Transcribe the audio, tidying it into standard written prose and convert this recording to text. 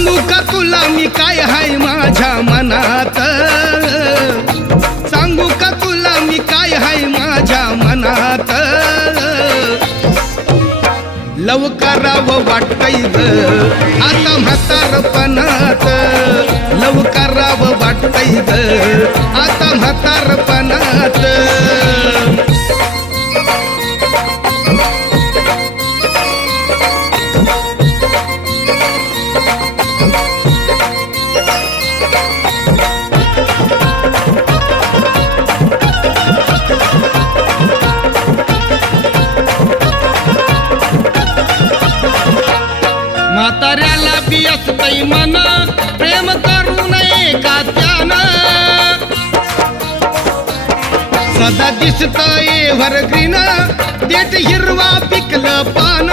सांगू का तुला मी काय हाय माझ्या मनात, सांगू का तुला मी काय हाय माझ्या मनात. लव करावं वाटतंय ग आता म्हातारपणात, लव करावं वाटतंय ग आता म्हातारपणात. म्हाताऱ्याला बी असतंय मन प्रेम करू नये का त्यानं. सदा दिसतंय एव्हरग्रीन देठ हिरवा पिकलं पान.